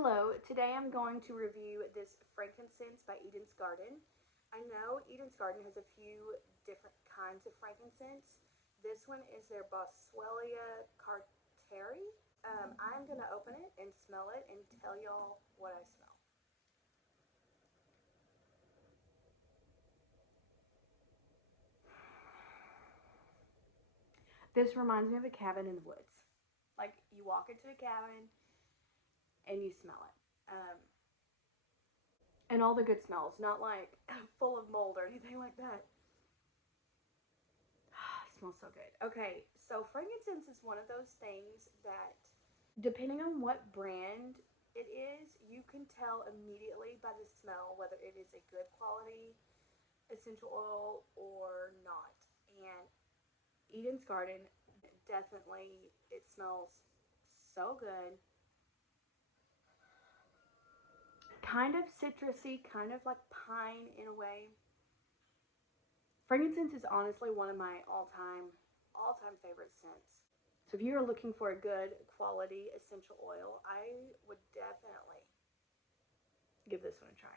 Hello, today I'm going to review this frankincense by Eden's Garden. I know Eden's Garden has a few different kinds of frankincense. This one is their Boswellia Carterii. I'm going to open it and smell it and tell y'all what I smell. This reminds me of a cabin in the woods. Like you walk into a cabin and you smell it. And all the good smells, not like full of mold or anything like that. It smells so good. Okay, so frankincense is one of those things that, depending on what brand it is, you can tell immediately by the smell whether it is a good quality essential oil or not. And Eden's Garden, definitely, it smells so good. Kind of citrusy, kind of like pine in a way. Frankincense is honestly one of my all-time favorite scents. So if you're looking for a good quality essential oil, I would definitely give this one a try.